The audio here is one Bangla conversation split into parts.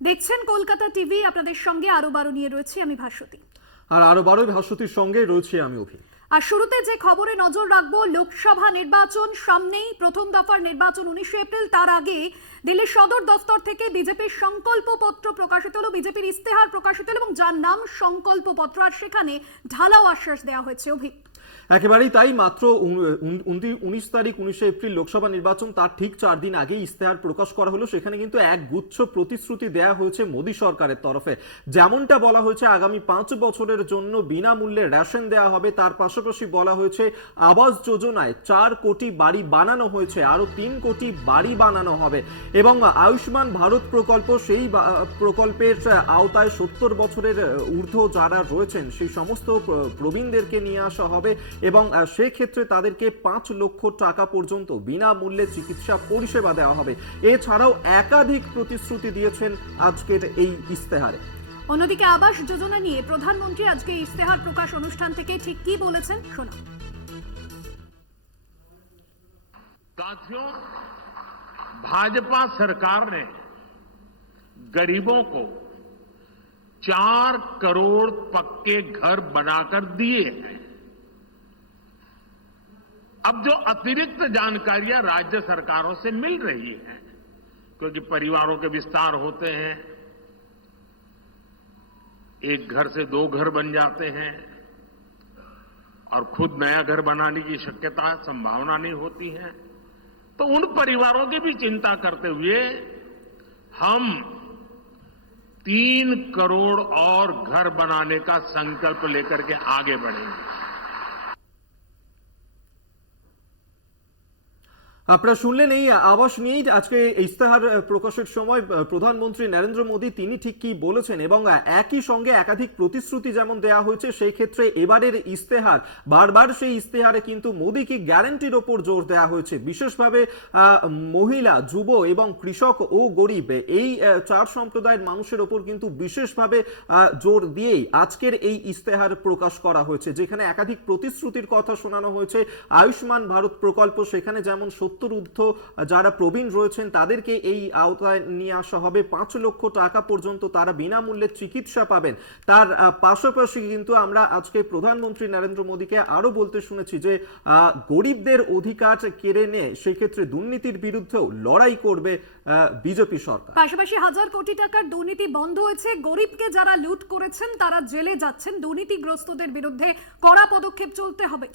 দেখছেন কলকাতা টিভি, আপনাদের সঙ্গে আরো বারো নিয়ে রয়েছে আমি ভাস্বতী। আর আরো বারো ভাস্বতীর সঙ্গে রয়েছে আমি অভি। আর শুরুতে যে খবরে নজর রাখবো, লোকসভা নির্বাচন সামনেই, প্রথম দফার নির্বাচন 19 এপ্রিল। তার আগে দিল্লির সদর দফতর থেকে বিজেপির সংকল্পপত্র প্রকাশিত হলো, বিজেপির ইস্তেহার প্রকাশিত হলো এবং যার নাম সংকল্পপত্র, আর সেখানে ঢালাও আশ্বাস দেওয়া হয়েছে। অভি, একেবারেই তাই। মাত্র 19 তারিখ 19 এপ্রিল লোকসভা নির্বাচন, তার ঠিক 4 দিন আগে ইস্তেহার প্রকাশ করা হলো। সেখানে কিন্তু এক গুচ্ছ প্রতিশ্রুতি দেয়া হয়েছে মোদী সরকারের তরফে। যেমনটা বলা হয়েছে, আগামী 5 বছরের জন্য বিনামূল্যে রেশন দেওয়া হবে। তার পাশাপাশি বলা হয়েছে আবাস যোজনায় 4 কোটি বাড়ি বানানো হয়েছে, আরো 3 কোটি বাড়ি বানানো হবে। এবং আয়ুষ্মান ভারত প্রকল্প, সেই প্রকল্পের আওতায় 70 বছরের ঊর্ধ্ব যারা রয়েছেন সেই সমস্ত প্রবীণদেরকে নিয়ে আসা হবে এবং সেক্ষেত্রে তাদেরকে 5 লক্ষ টাকা পর্যন্ত বিনামূল্যে চিকিৎসা পরিষেবা দেওয়া হবে। এছাড়াও একাধিক প্রতিশ্রুতি দিয়েছেন আজকের এই ইস্তেহারে। অন্যদিকে আবাস যোজনা নিয়ে প্রধানমন্ত্রী আজকে ইস্তেহার প্রকাশ অনুষ্ঠান থেকে ঠিক কি বলেছেন শোনা। साथियों, भाजपा सरकार ने गरीबों को 4 करोड़ पक्के घर बनाकर दिए हैं। अब जो अतिरिक्त जानकारियां राज्य सरकारों से मिल रही हैं, क्योंकि परिवारों के विस्तार होते हैं, एक घर से 2 घर बन जाते हैं और खुद नया घर बनाने की शक्यता संभावना नहीं होती है, तो उन परिवारों की भी चिंता करते हुए हम 3 करोड़ और घर बनाने का संकल्प लेकर के आगे बढ़ेंगे। আপনারা শুনলেন, এই আবাস নিয়েই আজকে ইস্তেহার প্রকাশের সময় প্রধানমন্ত্রী নরেন্দ্র মোদী তিনি ঠিক কি বলেছেন এবং একই সঙ্গে একাধিক প্রতিশ্রুতি যেমন দেওয়া হয়েছে, সেই ক্ষেত্রে এবারের ইস্তেহার বারবার সেই ইস্তেহারে কিন্তু মোদীকে গ্যারান্টির ওপর জোর দেওয়া হয়েছে। বিশেষভাবে মহিলা, যুব এবং কৃষক ও গরিব, এই 4 সম্প্রদায়ের মানুষের ওপর কিন্তু বিশেষভাবে জোর দিয়েই আজকের এই ইস্তেহার প্রকাশ করা হয়েছে, যেখানে একাধিক প্রতিশ্রুতির কথা শোনানো হয়েছে। আয়ুষ্মান ভারত প্রকল্প, সেখানে যেমন 70 ঊর্ধ্ব যারা প্রবীণ রয়েছেন তাদেরকে এই আওতায় নিয়ে আসা হবে, 5 লক্ষ টাকা পর্যন্ত তারা বিনামূল্যে চিকিৎসা পাবেন। তার পাশাপাশি কিন্তু আমরা আজকে প্রধানমন্ত্রী নরেন্দ্র মোদীকে আরো বলতে শুনেছি যে গরিবদের অধিকার কেড়ে নিয়ে সেক্ষেত্রে দুর্নীতির বিরুদ্ধেও লড়াই করবে বিজেপি সরকার। পাশাপাশি 1000 কোটি টাকার দুর্নীতি বন্ধ হয়েছে, গরিবকে যারা লুট করেছেন তারা জেলে যাচ্ছেন, দুর্নীতিগ্রস্তদের বিরুদ্ধে কড়া পদক্ষেপ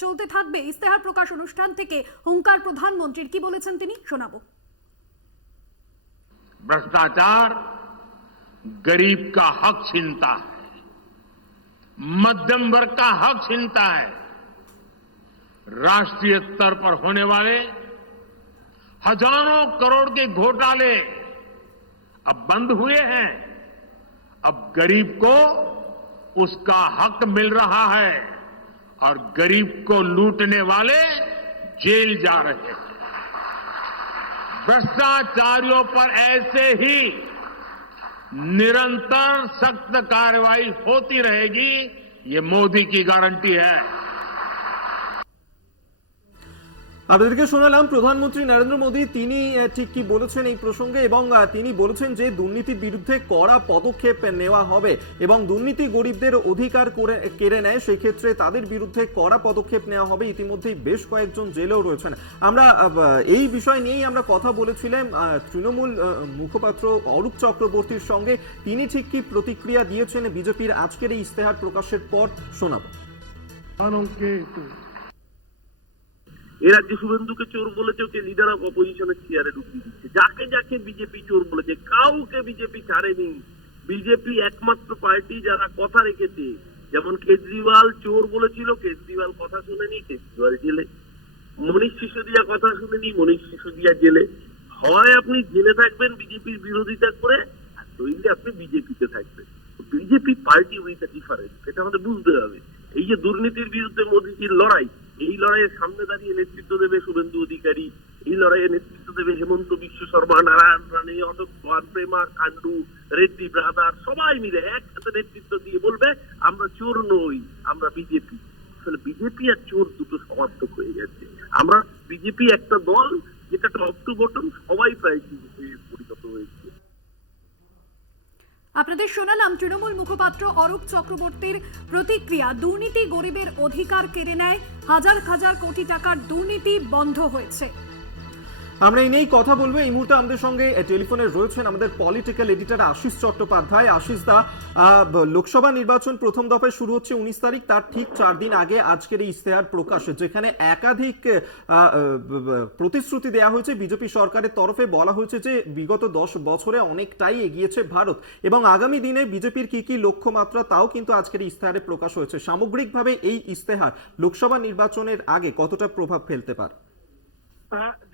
চলতে থাকবে। ইস্তেহার প্রকাশ অনুষ্ঠান থেকে হুঙ্কার প্রধানমন্ত্রীর, কি বলেছেন তিনি শোনাবো। भ्रष्टाचार गरीब का हक छीनता है, मध्यम वर्ग का हक छीनता है। राष्ट्रीय स्तर पर होने वाले हजारों करोड़ के घोटाले अब बंद हुए हैं। अब गरीब को उसका हक मिल रहा है और गरीब को लूटने वाले जेल जा रहे हैं। भ्रष्टाचारियों पर ऐसे ही निरंतर सख्त कार्रवाई होती रहेगी, ये मोदी की गारंटी है। আপনাদেরকে শোনালাম প্রধানমন্ত্রী নরেন্দ্র মোদী তিনি ঠিক কি বলেছেন এই প্রসঙ্গে এবং তিনি বলেছেন যে দুর্নীতির বিরুদ্ধে কড়া পদক্ষেপ নেওয়া হবে এবং দুর্নীতি গরিবদের অধিকার কেড়ে নেয়, সেক্ষেত্রে তাদের বিরুদ্ধে কড়া পদক্ষেপ নেওয়া হবে। ইতিমধ্যেই বেশ কয়েকজন জেলেও রয়েছেন। আমরা এই বিষয় নিয়েই আমরা কথা বলেছিলাম তৃণমূল মুখপাত্র অরূপ চক্রবর্তীর সঙ্গে। তিনি ঠিক কি প্রতিক্রিয়া দিয়েছেন বিজেপির আজকের এই ইস্তেহার প্রকাশের পর শোনাবো। এ রাজ্যে শুভেন্দুকে চোর বলেছে, ওকে লিডার অফ অপোজিশনের চেয়ারে ঢুকিয়ে দিচ্ছে। যাকে যাকে বিজেপি চোর বলেছে, কাউকে বিজেপি ছাড়েনি। বিজেপি একমাত্র পার্টি যারা কথা রেখেছে। যেমন কেজরিওয়াল চোর বলেছিল, কেজরিওয়াল কথা শুনেনি, কেজরিওয়াল জেলে। মনীষ সিসোদিয়া কথা শুনেনি, মনীষ সিসোদিয়া জেলে। হয় আপনি জেলে থাকবেন বিজেপির বিরোধিতা করে, আর নইলে আপনি বিজেপিতে থাকবেন। BJP party with a difference, এটা আমাদের বুঝতে হবে। এই যে দুর্নীতির বিরুদ্ধে মোদীজির লড়াই, এই লড়াইয়ের সামনে দাঁড়িয়ে নেতৃত্ব দেবে শুভেন্দু অধিকারী, এই লড়াইয়ে নেতৃত্ব দেবে হেমন্ত বিশ্ব শর্মা, নারায়ণ রানে, অশোক কুমার, প্রেমা কান্ডু, রেড্ডি ব্রাদার, সবাই মিলে একসাথে নেতৃত্ব দিয়ে বলবে আমরা চোর নই, আমরা বিজেপি। আসলে বিজেপি আর চোর দুটো সমার্থক হয়ে যাচ্ছে। আমরা বিজেপি একটা দল যেটা টপ টু বটম সবাই প্রায় পরিণত হয়েছে। আপনাদের শোনালাম তৃণমূল মুখপাত্র অরূপ চক্রবর্তীর প্রতিক্রিয়া। দুর্নীতি গরিবের অধিকার কেড়ে নেয়, হাজার হাজার কোটি টাকার দুর্নীতি বন্ধ হয়েছে। আমরা এই নিয়েই কথা বলবো। এই মুহূর্তে আমাদের সঙ্গে টেলিফোনে রয়েছেন আমাদের পলিটিক্যাল এডিটর আশিস চট্টোপাধ্যায়। আশিস দা, লোকসভা নির্বাচন প্রথম দফায় শুরু হচ্ছে 19 তারিখ, তার ঠিক 4 দিন আগে আজকের এই ইশতেহার প্রকাশ, যেখানে একাধিক প্রতিশ্রুতি দেওয়া হয়েছে বিজেপি সরকারের তরফে। বলা হয়েছে যে বিগত 10 বছরে অনেকটাই এগিয়েছে ভারত এবং আগামী দিনে বিজেপির কি কি লক্ষ্যমাত্রা তাও কিন্তু আজকের এই ইশতেহারে প্রকাশ হয়েছে। সামগ্রিকভাবে এই ইশতেহার লোকসভা নির্বাচনের আগে কতটা প্রভাব ফেলতে পারে?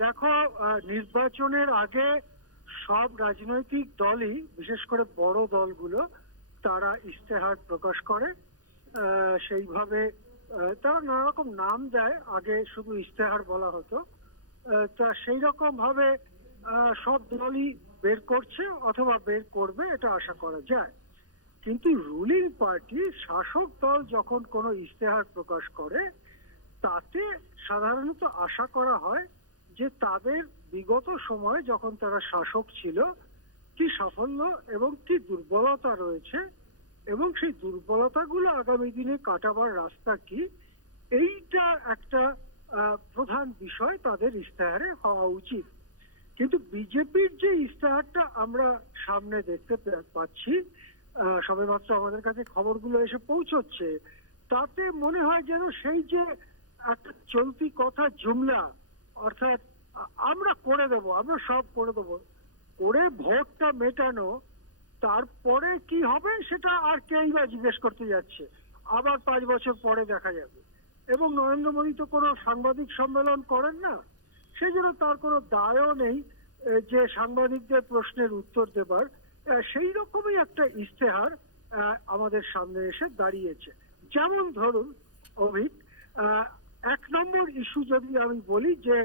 দেখো, নির্বাচনের আগে সব রাজনৈতিক দলই, বিশেষ করে বড় দলগুলো, তারা ইশতেহার প্রকাশ করে। সেইভাবে তারা নানা রকম নাম দেয়, আগে শুধু ইশতেহার বলা হতো। তা সেই রকম ভাবে সব দলই বের করছে অথবা বের করবে, এটা আশা করা যায়। কিন্তু রুলিং পার্টি, শাসক দল যখন কোনো ইশতেহার প্রকাশ করে, তাতে সাধারণত আশা করা হয় যে তাদের বিগত সময়ে যখন তারা শাসক ছিল কি সাফল্য এবং কি দুর্বলতা রয়েছে, এবং সেই দুর্বলতাগুলো আগামী দিনে কাটাবার রাস্তা কি, এইটা একটা প্রধান বিষয় তাদের ইশতেহারে হওয়া উচিত। কিন্তু বিজেপির যে ইশতেহারটা আমরা সামনে দেখতে পাচ্ছি, সবেমাত্র আমাদের কাছে খবরগুলো এসে পৌঁছচ্ছে, তাতে মনে হয় যেন সেই যে একটা চলতি কথা জুমলা, অর্থাৎ আমরা করে দেব, আমরা সব করে দেব, করে ভোটটা মেটানো, তারপরে কি হবে সেটা আর কেই বা জিজ্ঞেস করতে যাচ্ছে, আবার 5 বছর পরে দেখা যাবে। এবং নরেন্দ্র মোদী তো কোনো সাংবাদিক সম্মেলন করেন না, সেই জন্য তার কোনো দায়ও নেই যে সাংবাদিকদের প্রশ্নের উত্তর দেবার। সেই রকমই একটা ইশতেহার আমাদের সামনে এসে দাঁড়িয়েছে। যেমন ধরুন অভিক, 1 নম্বর ইস্যু যদি আমি বলি যে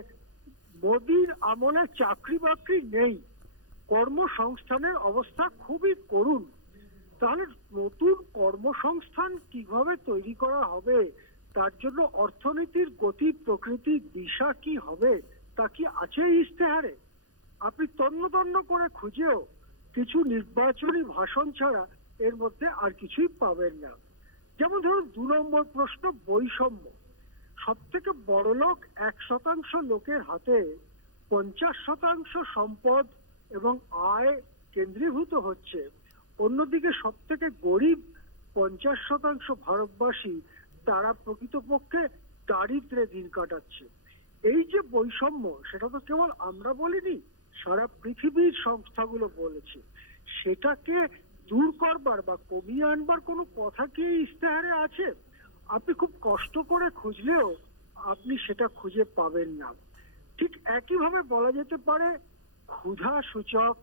মোদির আমলে চাকরি বাকরি নেই, কর্মসংস্থানের অবস্থা খুবই করুণ, তাহলে নতুন কর্মসংস্থান কিভাবে তৈরি করা হবে, তার জন্য অর্থনীতির গতি প্রকৃতি দিশা কি হবে, তা কি আছে ইশতেহারে? আপনি তন্ন তন্ন করে খুঁজেও কিছু নির্বাচনী ভাষণ ছাড়া এর মধ্যে আর কিছুই পাবেন না। যেমন ধরুন 2 নম্বর প্রশ্ন, বৈষম্য। সব থেকে বড় লোক 1% লোকের হাতে 50% সম্পদ এবং আয় কেন্দ্রীভূত হচ্ছে, অন্যদিকে সব থেকে গরিব 50% ভারতবাসী, তারা প্রকৃতপক্ষে দারিদ্র্যে দিন কাটাচ্ছে। এই যে বৈষম্য, সেটা তো কেবল আমরা বলিনি, সারা পৃথিবীর সংস্থাগুলো বলেছে। সেটাকে দূর করবার বা কমিয়ে আনবার কোনো কথা কি ইশতেহারে আছে? আপনি খুব কষ্ট করে খুঁজলেও আপনি সেটা খুঁজে পাবেন না। ঠিক একইভাবে বলা যেতে পারে ক্ষুধা সূচক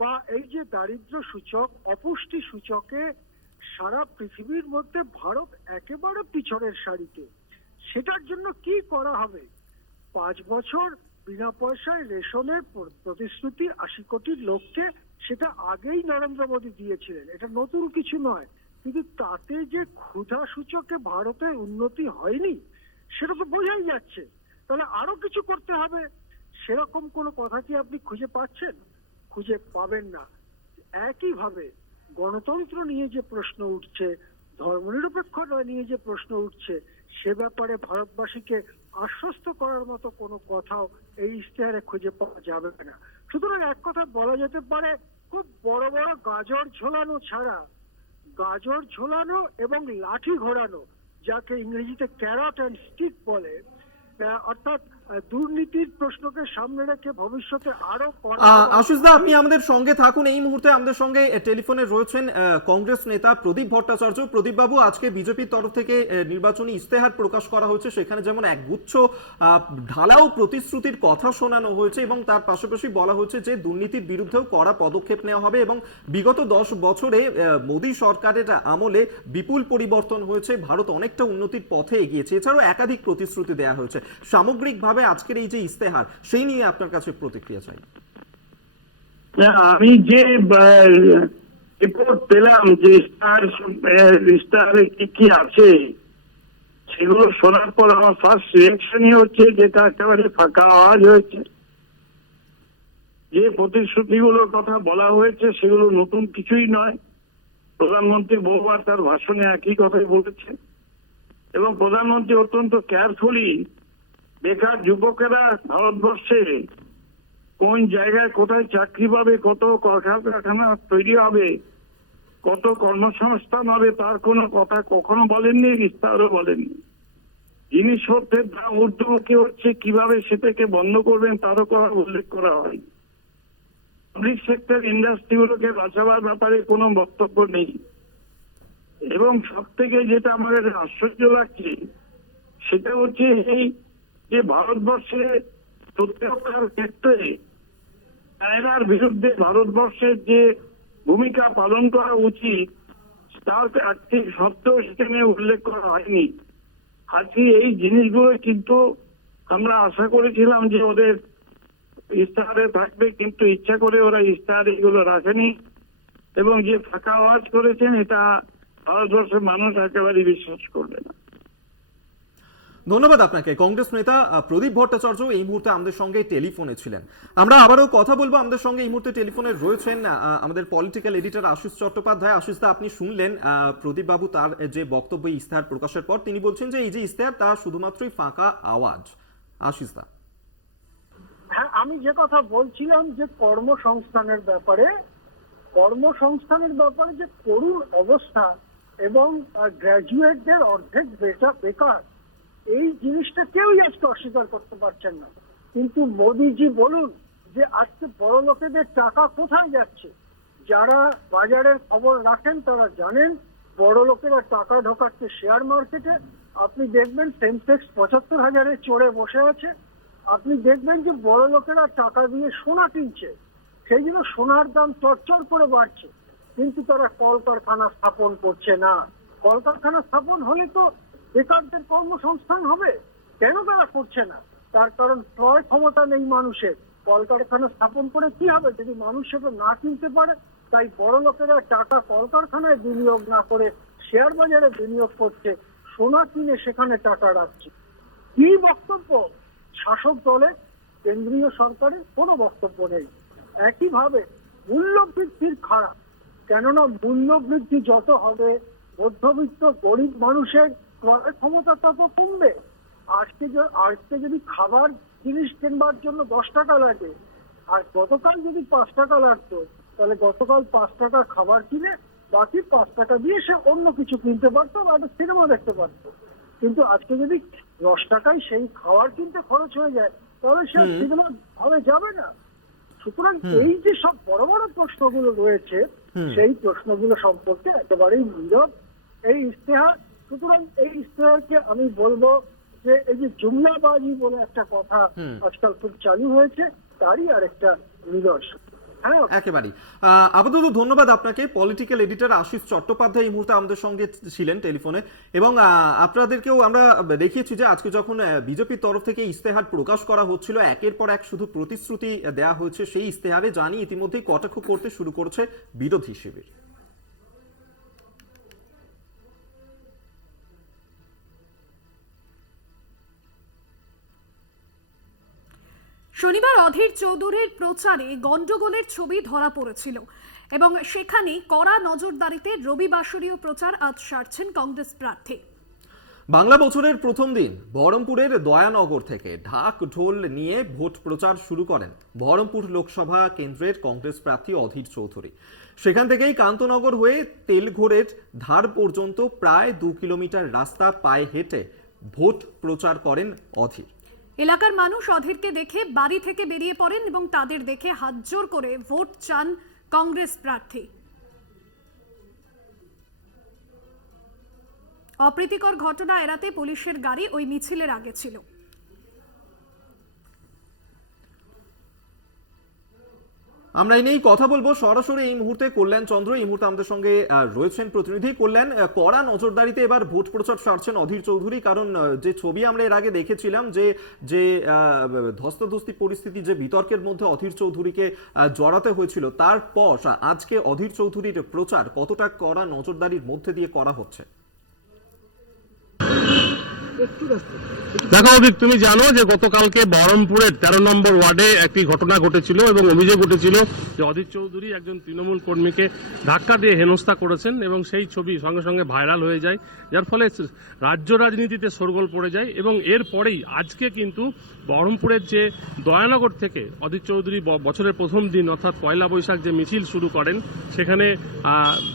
বা এই যে দারিদ্র্য সূচক, অপুষ্টি সূচকে সারা পৃথিবীর মধ্যে ভারত একেবারে পিছনের সারিতে। সেটার জন্য কি করা হবে? 5 বছর বিনা পয়সায় রেশনের প্রতিশ্রুতি 80 কোটি লোককে, সেটা আগেই নরেন্দ্র মোদী দিয়েছিলেন, এটা নতুন কিছু নয়। কিন্তু তাতে যে ক্ষুধা সূচকে ভারতের উন্নতি হয়নি সেটা তো বোঝাই যাচ্ছে। তাহলে আরো কিছু করতে হবে, সেরকম কোনো কথা কি আপনি খুঁজে পাচ্ছেন? খুঁজে পাবেন না। একইভাবে গণতন্ত্র নিয়ে যে প্রশ্ন উঠছে, ধর্মনিরপেক্ষতা নিয়ে যে প্রশ্ন উঠছে, সে ব্যাপারে ভারতবাসীকে আশ্বস্ত করার মতো কোনো কথাও এই ইশতেহারে খুঁজে পাওয়া যাবে না। সুতরাং এক কথা বলা যেতে পারে, খুব বড় বড় গাজর ঝোলানো ছাড়া, গাজর ঝোলানো এবং লাঠি ঘোরানো, যাকে ইংরেজিতে ক্যারট অ্যান্ড স্টিক বলে, অর্থাৎ দুর্নীতির প্রশ্নকে সামনে রেখে ভবিষ্যতে আরো আশিস দা, আপনি আমাদের সঙ্গে থাকুন। এই মুহূর্তে আমাদের সঙ্গে টেলিফোনে রয়েছেন কংগ্রেস নেতা প্রদীপ ভট্টাচার্য। প্রদীপ বাবু, আজকে বিজেপির তরফ থেকে নির্বাচনী ইশতেহার প্রকাশ করা হয়েছে, সেখানে যেমন একগুচ্ছ ঢালাও প্রতিশ্রুতির কথা শোনানো হয়েছে এবং তার পাশাপাশি বলা হয়েছে যে দুর্নীতির বিরুদ্ধেও কড়া পদক্ষেপ নেওয়া হবে এবং বিগত 10 বছরে মোদী সরকারের আমলে বিপুল পরিবর্তন হয়েছে, ভারত অনেকটা উন্নতির পথে এগিয়েছে। এছাড়াও একাধিক প্রতিশ্রুতি দেওয়া হয়েছে। সামগ্রিকভাবে আজকের এই যে ইশতেহার, সেই নিয়ে আপনার কাছে প্রতিক্রিয়া চাই। আমি যে রিপোর্ট পেলাম যে ইশতেহারে কি কি আছে, সেগুলো শোনার পর আমার 1st রিঅ্যাকশনই হচ্ছে যেটা একেবারে ফাঁকা আওয়াজ হয়েছে। যে প্রতিশ্রুতিগুলোর কথা বলা হয়েছে সেগুলো নতুন কিছুই নয়। প্রধানমন্ত্রী বহুবার তার ভাষণে একই কথাই বলেছেন এবং প্রধানমন্ত্রী অত্যন্ত কেয়ারফুলি বেকার যুবকেরা ভারতবর্ষে কোন জায়গায় কোথায় চাকরি পাবে, কত কলকারখানা তৈরি হবে, কত কর্মসংস্থান হবে তার কোনো কথা কখনো বলেননি, ইস্তাহারও বলেননি। জিনিসপত্রের দাম ঊর্ধ্বমুখী হচ্ছে, কিভাবে সেটাকে বন্ধ করবেন তারও কথা উল্লেখ করা হয়। পাবলিক সেক্টর ইন্ডাস্ট্রিগুলোকে বাঁচাবার ব্যাপারে কোনো বক্তব্য নেই। এবং সব থেকে যেটা আমাদের আশ্চর্য লাগছে সেটা হচ্ছে এই যে ভারতবর্ষে প্রতিরক্ষার ক্ষেত্রে চায়নার বিরুদ্ধে ভারতবর্ষের যে ভূমিকা পালন করা উচিত তার একটি শব্দ সেখানে উল্লেখ করা হয়নি। আজকে এই জিনিসগুলো কিন্তু আমরা আশা করেছিলাম যে ওদের ইস্তাহারে থাকবে, কিন্তু ইচ্ছা করে ওরা ইস্তাহারে এগুলো রাখেনি এবং যে ফাঁকা আওয়াজ করেছেন এটা ভারতবর্ষের মানুষ একেবারেই বিশ্বাস করবে না। ধন্যবাদ আপনাকে। কংগ্রেস নেতা প্রদীপ ভট্টাচার্য এই মুহূর্তে আমাদের সঙ্গে টেলিফোনে ছিলেন। আমরা আবারও কথা বলবো। আমাদের সঙ্গে এই মুহূর্তে টেলিফোনে রয়েছেন আমাদের পলিটিক্যাল এডিটর আশিস চট্টোপাধ্যায়। আশিস দা, আপনি শুনলেন প্রদীপ বাবু তার যে বক্তব্য ইস্তেহার প্রকাশের পর তিনি বলছেন যে এই যে ইস্তেহার তা শুধুমাত্রই ফাঁকা আওয়াজ। আশিস দা, হ্যাঁ, আমি যে কথা বলছিলাম যে কর্মসংস্থানের ব্যাপারে যে করুণ অবস্থা এবং গ্র্যাজুয়েটদের অর্ধেক বেকার, এই জিনিসটা কেউই আজকে অস্বীকার করতে পারছেন না। কিন্তু মোদিজি বলুন যে আজকে বড় লোকেদের টাকা কোথায় যাচ্ছে। যারা বাজারের খবর রাখেন তারা জানেন বড় লোকেরা টাকা ঢোকাচ্ছে শেয়ার মার্কেটে। আপনি দেখবেন সেন্সেক্স ৭৫,০০০-এ চড়ে বসে আছে। আপনি দেখবেন যে বড় লোকেরা টাকা দিয়ে সোনা কিনছে, সেই জন্য সোনার দাম চড়চড় করে বাড়ছে। কিন্তু তারা কলকারখানা স্থাপন করছে না। কলকারখানা স্থাপন হলে তো বেকারদের কর্মসংস্থান হবে, কেন তারা করছে না? তার কারণ ক্রয় ক্ষমতা নেই মানুষের। কলকারখানা স্থাপন করে কি হবে যদি মানুষ সেটা না কিনতে পারে? তাই বড় লোকেরা টাকা কলকারখানায় বিনিয়োগ না করে শেয়ার বাজারে বিনিয়োগ করছে, সোনা কিনে সেখানে টাকা রাখছে। কি বক্তব্য শাসক দলের, কেন্দ্রীয় সরকারের কোনো বক্তব্য নেই। একইভাবে মূল্য বৃদ্ধির খারাপ, কেননা মূল্য বৃদ্ধি যত হবে মধ্যবিত্ত গরিব মানুষের ক্রয় ক্ষমতা তত কমবে। আজকে যদি খাবার জিনিস কিনবার জন্য 10 টাকা লাগে আর গতকাল যদি 5 টাকা লাগতো, তাহলে গতকাল 5 টাকা খাবার কিনে বাকি 5 টাকা দিয়ে সে অন্য কিছু কিনতে পারতো বা একটা সিনেমা দেখতে পারতো। কিন্তু আজকে যদি 10 টাকায় সেই খাবার কিনতে খরচ হয়ে যায় তাহলে সে সিনেমা হলে যাবে না। সুতরাং এই যে সব বড় বড় প্রশ্নগুলো রয়েছে সেই প্রশ্নগুলো সম্পর্কে একেবারেই নীরব এই ইস্তেহার। সুতরাং এই ইস্তেহারকে আমি বলবো যে এই যে জুমলাবাজি বলে একটা কথা আজকাল খুব চালু হয়েছে, তারই আরেকটা নিদর্শন। হ্যাঁ, একেবারেই। আপাতত ধন্যবাদ আপনাকে। পলিটিক্যাল এডিটর আশিস চট্টোপাধ্যায় এই মুহূর্তে আমাদের সঙ্গে ছিলেন টেলিফোনে এবং আপনাদেরকেও আমরা দেখিয়েছি যে আজকে যখন বিজেপির তরফ থেকে ইস্তেহার প্রকাশ করা হচ্ছিল, একের পর এক শুধু প্রতিশ্রুতি দেওয়া হয়েছে। সেই ইস্তেহারে জানি ইতিমধ্যেই কটাক্ষ করতে শুরু করেছে বিরোধী শিবির। শনিবার অধীর চৌধুরীর প্রচারে গন্ডগোলের ছবি ধরা পড়েছিল এবং সেখানে কড়া নজরদারিতে রবিবাসরীয় প্রচার আজ সারছেন কংগ্রেস প্রার্থী। বাংলা বছরের প্রথম দিন বহরমপুরের দয়ানগর থেকে ঢাক ঢোল নিয়ে ভোট প্রচার শুরু করেন বহরমপুর লোকসভা কেন্দ্রের কংগ্রেস প্রার্থী অধীর চৌধুরী। সেখান থেকেই কান্তনগর হয়ে তেলঘোরের ধার পর্যন্ত প্রায় 2 কিলোমিটার রাস্তা পায়ে হেঁটে ভোট প্রচার করেন অধীর। এলাকার মানুষ অধীরকে দেখে বাড়ি থেকে বেরিয়ে পড়েন এবং তাদের দেখে হাতজোড় করে ভোট চান কংগ্রেস প্রার্থী। অপ্রীতিকর ঘটনা এড়াতে পুলিশের গাড়ি ওই মিছিলের আগে ছিল। আমরা এই নিয়েই কথা বলবো সরাসরি এই মুহূর্তে কল্যাণ চন্দ্র এই মুহূর্তে আমাদের সঙ্গে রয়েছেন প্রতিনিধি। কল্যাণ, কড়া নজরদারিতে এবার ভোট প্রচার সারছেন অধীর চৌধুরী, কারণ যে ছবি আমরা এর আগে দেখেছিলাম যে ধস্তাধস্তি পরিস্থিতি, যে বিতর্কের মধ্যে অধীর চৌধুরীকে জড়াতে হয়েছিল, তারপর আজকে অধীর চৌধুরীর প্রচার কতটা কড়া নজরদারির মধ্যে দিয়ে করা হচ্ছে? একটু দেখো অভিক, তুমি জানো যে গতকালকে বহরমপুরের 13 নম্বর ওয়ার্ডে একটি ঘটনা ঘটেছিল এবং অভিযোগ উঠেছিল যে অধীর চৌধুরী একজন তৃণমূল কর্মীকে ধাক্কা দিয়ে হেনস্থা করেছেন এবং সেই ছবি সঙ্গে সঙ্গে ভাইরাল হয়ে যায়, যার ফলে রাজ্য রাজনীতিতে শোরগোল পড়ে যায়। এবং এরপরেই আজকে কিন্তু বহরমপুরের যে দয়ানগর থেকে অধীর চৌধুরী বছরের প্রথম দিন অর্থাৎ পয়লা বৈশাখ যে মিছিল শুরু করেন, সেখানে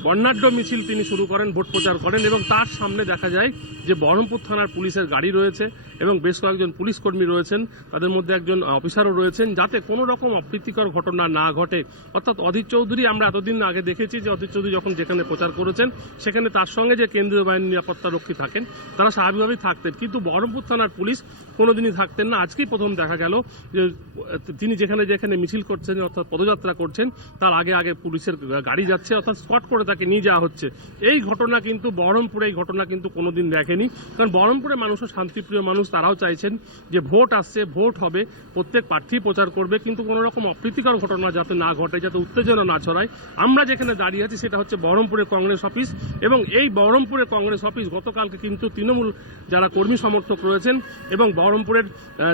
বর্ণাঢ্য মিছিল তিনি শুরু করেন, ভোট প্রচার করেন এবং তার সামনে দেখা যায় যে বহরমপুর থানার পুলিশের গাড়ি রয়েছে এবং বেশ কয়েকজন পুলিশ কর্মী রয়েছেন, তাদের মধ্যে একজন অফিসারও রয়েছেন, যাতে কোনো রকম অপ্রীতিকর ঘটনা না ঘটে। অর্থাৎ অধীর চৌধুরী, আমরা এতদিন আগে দেখেছি যে অধীর চৌধুরী যখন যেখানে প্রচার করেছেন সেখানে তার সঙ্গে যে কেন্দ্রীয় বাহিনী নিরাপত্তা রক্ষী থাকেন তারা স্বাভাবিকভাবেই থাকতেন, কিন্তু বহরমপুর থানার পুলিশ কোনোদিনই থাকতেন না। আজকেই প্রথম দেখা গেল যে তিনি যেখানে যেখানে মিছিল করছেন অর্থাৎ পদযাত্রা করছেন তার আগে আগে পুলিশের গাড়ি যাচ্ছে, অর্থাৎ স্কট করে তাকে নিয়ে যাওয়া হচ্ছে। এই ঘটনা কিন্তু বহরমপুরে এই ঘটনা কিন্তু কোনোদিন দেখেনি, কারণ বহরমপুরে মানুষও শান্তিপ্রিয় মানুষ, তারাও চাইছেন যে ভোট আসছে, ভোট হবে, প্রত্যেক প্রার্থী প্রচার করবে, কিন্তু কোনো রকম অপ্রীতিকর ঘটনা যাতে না ঘটে, যাতে উত্তেজনা না ছড়ায়। আমরা যেখানে দাঁড়িয়ে আছি সেটা হচ্ছে বহরমপুরের কংগ্রেস অফিস এবং এই বহরমপুরের কংগ্রেস অফিস গতকালকে কিন্তু তৃণমূল যারা কর্মী সমর্থক রয়েছেন এবং বহরমপুরের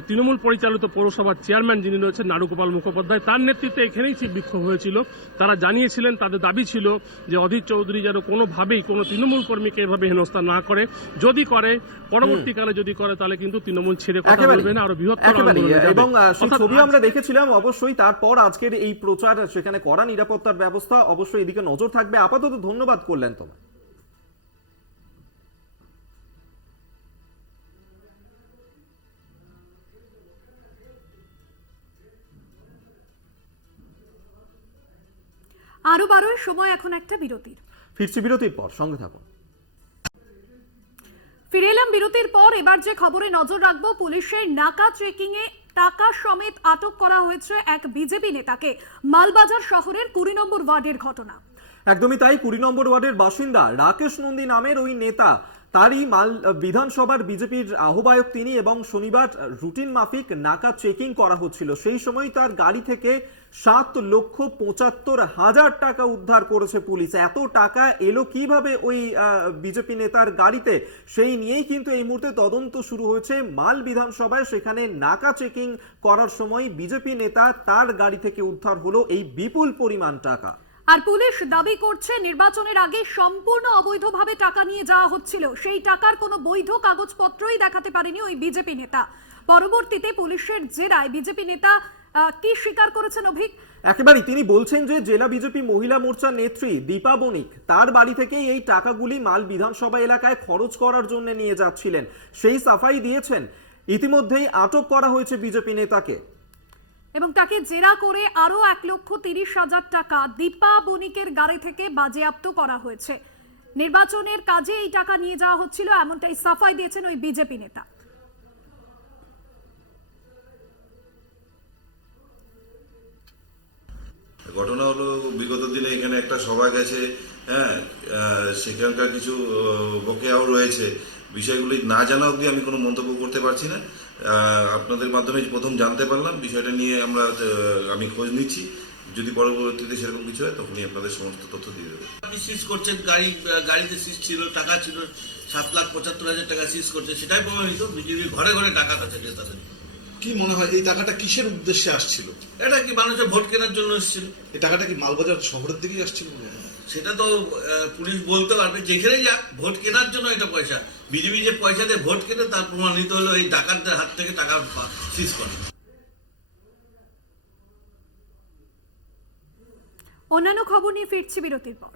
তৃণমূল পরিচালিত পৌরসভার চেয়ারম্যান যিনি রয়েছেন নারুগোপাল মুখোপাধ্যায়, তার নেতৃত্বে এখানেই ঠিক বিক্ষোভ হয়েছিল। তারা জানিয়েছিলেন, তাদের দাবি ছিল যে অধীর চৌধুরী যেন কোনোভাবেই কোনো তৃণমূল কর্মীকে এভাবে হেনস্থা না করে, যদি করে পরবর্তীকালে যদি করে তাহলে কিন্তু তৃণমূল ছেড়ে কথা বলবে না, আরো বৃহত্তর আন্দোলনে যাবে। এবং সেই ছবি আমরা দেখেছিলাম অবশ্যই। তারপর আজকের এই প্রচার, সেখানে কড়া নিরাপত্তার ব্যবস্থা, অবশ্যই এদিকে নজর থাকবে। আপাতত ধন্যবাদ করলেন তোমায়। আরো বারোর সময় এখন একটা বিরতির। ফিরছি বিরতির পর, সঙ্গে থাকুন। ফিরে এলাম বিরতির পর। এবার যে খবরে নজর রাখবো, পুলিশের নাকা চেকিং এ টাকা সমেত আটক করা হয়েছে এক বিজেপি নেতাকে। মালবাজার শহরের 20 নম্বর ওয়ার্ডের ঘটনা। একদমই তাই। 20 নম্বর ওয়ার্ডের বাসিন্দা রাকেশ নন্দী নামের ওই নেতা, তারই বিধানসভার বিজেপির আহ্বায়ক তিনি, এবং শনিবার রুটিন মাফিক নাকা চেকিং করা হচ্ছিল। সেই সময় তার গাড়ি থেকে 7,75,000 টাকা উদ্ধার করেছে পুলিশ। এত টাকা এলো কিভাবে ওই বিজেপি নেতার গাড়িতে, সেই নিয়েই কিন্তু এই মুহূর্তে তদন্ত শুরু হয়েছে মাল বিধানসভায়। সেখানে নাকা চেকিং করার সময় বিজেপি নেতা তার গাড়ি থেকে উদ্ধার হলো এই বিপুল পরিমাণ টাকা। আর পুলিশ দাবি করছে নির্বাচনের আগে সম্পূর্ণ অবৈধভাবে টাকা নিয়ে যাওয়া হচ্ছিল। সেই টাকার কোনো বৈধ কাগজপত্রই দেখাতে পারেনি ওই বিজেপি নেতা। পরবর্তীতে পুলিশের জেরায় বিজেপি নেতা কি স্বীকার করেছেন অভিক? একেবারেই তিনি বলছেন যে জেলা বিজেপি মহিলা মোর্চার নেত্রী দীপা বণিক তার বাড়ি থেকেই এই টাকাগুলি মাল বিধানসভা এলাকায় খরচ করার জন্য নিয়ে যাচ্ছিলেন, সেই সাফাই দিয়েছেন। ইতিমধ্যেই আটক করা হয়েছে বিজেপি নেতাকে এবং তাকে জেরা করে আরো 1,30,000 টাকা দীপা বণিকের গাড়ি থেকে বাজেয়াপ্ত করা হয়েছে। নির্বাচনের কাজে এই টাকা নিয়ে যাওয়া হচ্ছিল, এমনটাই সাফাই দিয়েছেন ওই বিজেপি নেতা। ঘটনা হলো, বিগত দিনে এখানে একটা সভা গেছে, হ্যাঁ, সেখানকার কিছু বকেয়াও রয়েছে। বিষয়গুলি না জানা অবধি আমি কোনো মন্তব্য করতে পারছি না। আপনাদের মাধ্যমে প্রথম জানতে পারলাম, বিষয়টা নিয়ে আমি খোঁজ নিচ্ছি। যদি পরবর্তীতে সেরকম কিছু হয় তখনই আপনাদের সমস্ত তথ্য দিয়ে দেবো। আপনি সিজ করছেন, গাড়িতে সিজ ছিল, টাকা ছিল 7,75,000 টাকা সিজ করছে, সেটাই প্রমাণিত। বিজেপির ঘরে ঘরে টাকা আছে তাদের। কি মনে হয় এই টাকাটা কিসের উদ্দেশ্যে আসছিল? এটা কি মানুষের ভোট কেনার জন্য এসেছিল? এই টাকাটা কি মালবাজার শহরের দিকেই আসছিল? সেটা তো পুলিশ বলতে পারবে। যেখানে যাক, ভোট কেনার জন্য এটা পয়সা। বিজেপি যে পয়সা দিয়ে ভোট কেনে তার প্রমাণিত হলো এই ডাকাতদের হাত থেকে টাকা সিজ করে। অন্যান্য খবর নিয়ে ফিরছি বিরতির পর,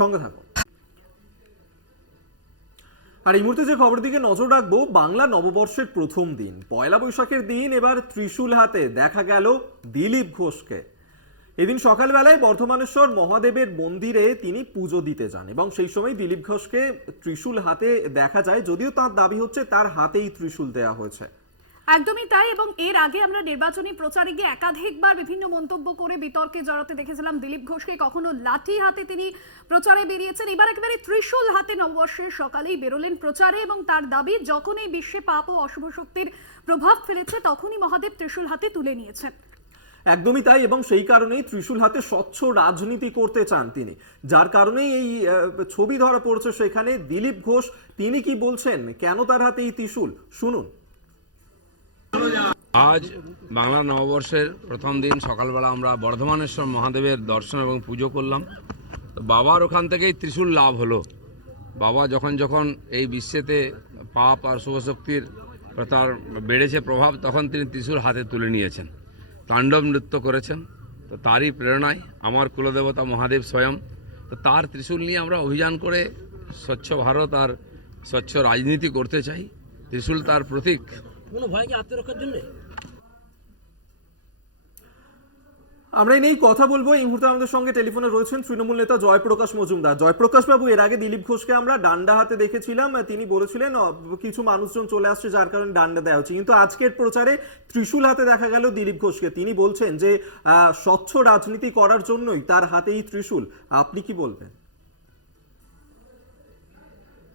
সঙ্গে থাকুন। আর এই মুহূর্তে যে খবরের দিকে নজর রাখবো, বাংলা নববর্ষের প্রথম দিন, পয়লা বৈশাখের দিন, এবার ত্রিশূল হাতে দেখা গেল দিলীপ ঘোষকে। এদিন সকালবেলায় বর্ধমানেশ্বর মহাদেবের মন্দিরে তিনি পুজো দিতে যান এবং সেই সময় দিলীপ ঘোষকে ত্রিশূল হাতে দেখা যায়, যদিও তার দাবি হচ্ছে তার হাতেই ত্রিশূল দেওয়া হয়েছে। একদমই তাই। এবং এর আগে আমরা নির্বাচনী প্রচারে গিয়ে একাধিকবার বিভিন্ন মন্তব্য করে বিতর্কে জড়াতে দেখেছিলাম দিলীপ ঘোষকে। কখনো লাঠি হাতে তিনি প্রচারে বেরিয়েছেন, এবার একেবারে ত্রিশূল হাতে নববর্ষের সকালেই বেরোলেন প্রচারে এবং তার দাবি যখনই বিশ্বে পাপ ও অশুভ শক্তির প্রভাব ফেলেছে তখনই মহাদেব ত্রিশূল হাতে তুলে নিয়েছেন। একদমই তাই, এবং সেই কারণেই ত্রিশূল হাতে স্বচ্ছ রাজনীতি করতে চান তিনি, যার কারণেই এই ছবি ধরা পড়ছে সেখানে। দিলীপ ঘোষ তিনি কি বলছেন, কেন তার হাতে এই ত্রিশূল, শুনুন। আজ বাংলা নববর্ষের প্রথম দিন সকালবেলা আমরা বর্ধমানেশ্বর মহাদেবের দর্শন এবং পুজো করলাম। তো বাবার ওখান থেকেই ত্রিশূল লাভ হলো। বাবা যখন যখন এই বিশ্বেতে পাপ আর শুভশক্তির তার বেড়েছে প্রভাব, তখন তিনি ত্রিশূল হাতে তুলে নিয়েছেন, তাণ্ডব নৃত্য করেছেন। তো তারই প্রেরণায় আমার কুলদেবতা মহাদেব স্বয়ং, তো তার ত্রিশূল নিয়ে আমরা অভিযান করে স্বচ্ছ ভারত আর স্বচ্ছ রাজনীতি করতে চাই। ত্রিশূল তার প্রতীক। কোনো ভয় কি আত্মরক্ষার জন্য? আমরা এই নিয়েই কথা বলবো। এই মুহূর্তে আমাদের সঙ্গে টেলিফোনে রয়েছেন তৃণমূল নেতা জয়প্রকাশ মজুমদার। জয়প্রকাশ বাবু, এর আগে দিলীপ ঘোষকে আমরা ডান্ডা হাতে দেখেছিলাম, তিনি বলেছিলেন কিছু মানুষজন চলে আসছে যার কারণে ডান্ডা দেওয়া হচ্ছে, কিন্তু আজকের প্রচারে ত্রিশূল হাতে দেখা গেল দিলীপ ঘোষকে। তিনি বলছেন যে স্বচ্ছ রাজনীতি করার জন্যই তার হাতেই ত্রিশূল। আপনি কি বলবেন?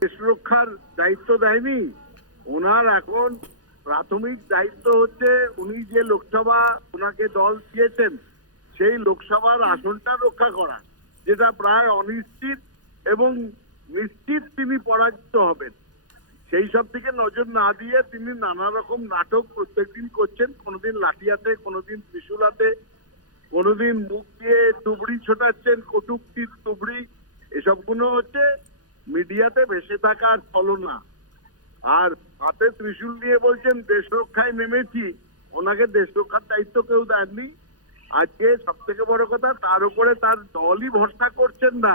দেশ রক্ষার দায়িত্ব দেয়নি ওনার। এখন প্রাথমিক দায়িত্ব হচ্ছে উনি যে লোকসভা ওনাকে দল দিয়েছেন সেই লোকসভার আসনটা রক্ষা করা, যেটা প্রায় অনিশ্চিত এবং নিশ্চিত তিনি পরাজিত হবেন। সেই সব দিকে নজর না দিয়ে তিনি নানা রকম নাটক প্রত্যেকদিন করছেন, কোনোদিন লাঠি হাতে, কোনোদিন ত্রিশূল হাতে, কোনোদিন মুখ দিয়ে তুবড়ি ছোটাচ্ছেন, কটূক্তির তুবড়ি। এসবগুলো হচ্ছে মিডিয়াতে ভেসে থাকার ছলনা। আর হাতে ত্রিশূল দিয়ে বলছেন দেশ রক্ষায় নেমেছি, ওনাকে দেশ রক্ষার দায়িত্ব কেউ দেননি। আজকে সব থেকে বড় কথা, তার উপরে তার দলই ভরসা করছেন না,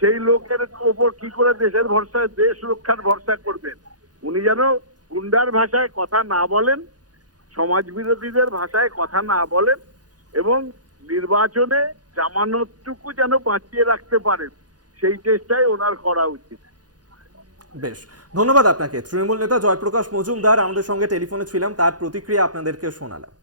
সেই লোকের ওপর কি করে দেশের ভরসা, দেশ রক্ষার ভরসা করবেন? উনি যেন গুন্ডার ভাষায় কথা না বলেন, সমাজ বিরোধীদের ভাষায় কথা না বলেন, এবং নির্বাচনে জামানতটুকু যেন বাঁচিয়ে রাখতে পারেন, সেই চেষ্টাই ওনার করা উচিত। বেশ, ধন্যবাদ আপনাকে। তৃণমূল নেতা জয়প্রকাশ মজুমদার আমাদের সঙ্গে টেলিফোনে ছিলাম, তার প্রতিক্রিয়া আপনাদেরকে শোনালাম।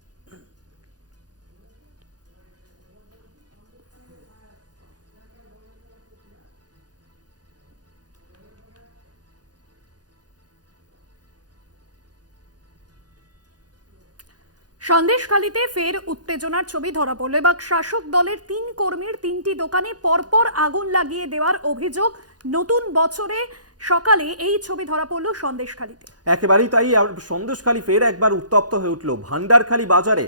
সন্দেশখালীতে ফের উত্তেজনার ছবি ধরা পড়ল। এবার শাসক দলের 3 কর্মীর 3টি দোকানে পরপর আগুন লাগিয়ে দেওয়ার অভিযোগ। নতুন বছরে সকালে এই ছবি ধরা পড়ল সন্দেশখালীতে। একেবারেই তাই, সন্দেশখালী ফের একবার উত্তপ্ত হয়ে উঠল। ভান্ডারখালী বাজারে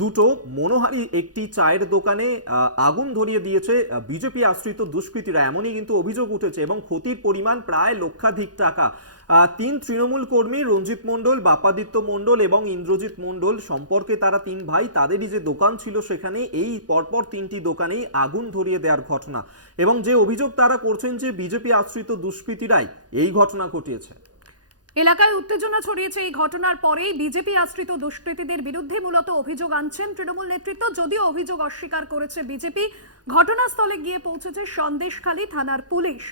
দুটো মনোহারী একটি চায়ের দোকানে আগুন ধরিয়ে দিয়েছে বিজেপি আশ্রিত দুষ্কৃতীরা, এমনই কিন্তু অভিযোগ উঠেছে, এবং ক্ষতির পরিমাণ প্রায় লক্ষাধিক টাকা। 3 তৃণমূল কর্মী রঞ্জিত মণ্ডল, বাপাদিত্য মণ্ডল এবং ইন্দ্রজিৎ মণ্ডল সম্পর্কে তারা 3 ভাই, তাদেরই যে দোকান ছিল সেখানে এই পরপর 3টি দোকানেই আগুন ধরিয়ে দেওয়ার ঘটনা, এবং যে অভিযোগ তারা করছেন যে বিজেপি আশ্রিত দুষ্কৃতীরাই এই ঘটনা ঘটিয়েছে। এলাকায় উত্তেজনা ছড়িয়েছে এই ঘটনার পরেই বিজেপি আশ্রিত দুষ্কৃতীদের বিরুদ্ধে মূলত অভিযোগ আনছেন তৃণমূল নেতৃত্ব। যদিও অভিযোগ অস্বীকার করেছে বিজেপি। ঘটনাস্থলে গিয়ে পৌঁছেছে সন্দেশখালী থানার পুলিশ।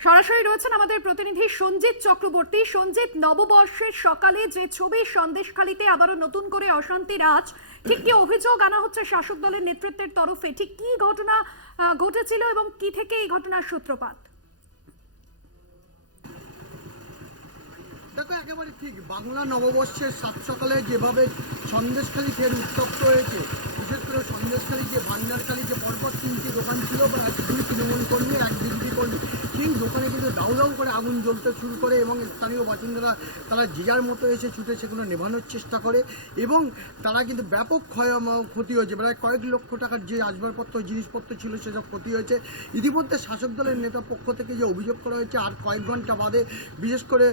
সরাসরি রয়েছেন আমাদের প্রতিনিধি সঞ্জিত চক্রবর্তী। সঞ্জিত, নববর্ষের সকালে যে ছবি সন্দেশখালীতে আবারও নতুন করে অশান্তির আঁচ, ঠিক কি অভিযোগ আনা হচ্ছে শাসক দলের নেতৃত্বের তরফে? ঠিক কি ঘটনা ঘটেছিল এবং কি থেকে এই ঘটনার সূত্রপাত? দেখো, একেবারে ঠিক বাংলা নববর্ষের সাত সকালে যেভাবে সন্দেশখালী ফের উত্তপ্ত হয়েছে, বিশেষ করে সন্দেশখালী যে ভান্ডারখালী যে পরপর 3টি দোকান ছিল, বা 2 তৃণমূল কর্মী, 1 বিজেপি কর্মী, সেই দোকানে কিন্তু দাউ দাউ করে আগুন জ্বলতে শুরু করে, এবং স্থানীয় বাসিন্দারা তারা যে যার মতো এসে ছুটে সেগুলো নেভানোর চেষ্টা করে, এবং তারা কিন্তু ব্যাপক ক্ষতি হয়েছে। প্রায় কয়েক লক্ষ টাকার যে আসবাবপত্র জিনিসপত্র ছিল সেসব ক্ষতি হয়েছে। ইতিমধ্যে শাসক দলের নেতা পক্ষ থেকে যে অভিযোগ করা হয়েছে, আর কয়েক ঘন্টা বাদে বিশেষ করে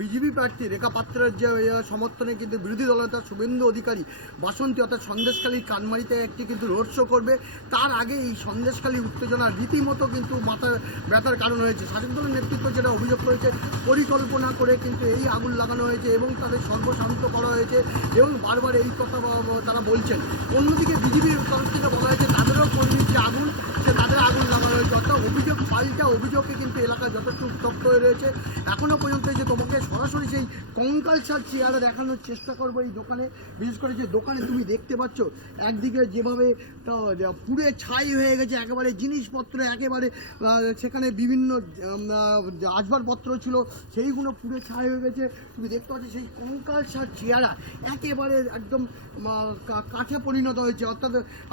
বিজেপি প্রার্থী রেখা পাত্রের যে সমর্থনে কিন্তু বিরোধী দলনেতা শুভেন্দু অধিকারী বাসন্তী অর্থাৎ সন্দেশখালীর কানমারিতে একটি কিন্তু রোড শো করবে। তার আগে এই সন্দেশখালী উত্তেজনা রীতিমতো কিন্তু মাথার ব্যথার কারণ হয়েছে। শাসক দলের নেতৃত্ব যেটা অভিযোগ করেছে, পরিকল্পনা করে কিন্তু এই আগুন লাগানো হয়েছে এবং তাদের সর্বশান্ত করা হয়েছে, এবং বারবার এই কথা তারা বলছেন। অন্যদিকে বিজেপির তরফ থেকে বলা হয়েছে তাদেরও কর্মীর যে আগুন, সে তাদের আগুন লাগানো হয়েছে। অর্থাৎ অভিযোগ পাল্টা অভিযোগে কিন্তু এলাকা যথেষ্ট উত্তপ্ত হয়ে রয়েছে। এখনও পর্যন্ত যে তোমাকে সরাসরি সেই কঙ্কালসার চেয়ারে দেখানোর চেষ্টা করবো এই দোকানে, বিশেষ করে যে দোকানে তুমি দেখতে পাচ্ছ একদিকে যেভাবে পুড়ে ছাই হয়ে গেছে, একেবারে জিনিসপত্র একেবারে সেখানে বিভিন্ন আসবাবপত্র ছিল সেইগুলো পুড়ে ছাই হয়ে গেছে। তুমি দেখতে পাচ্ছ সেই কঙ্কালসার চেয়ারা একেবারে একদম কাঠে পরিণত হয়েছে। অর্থাৎ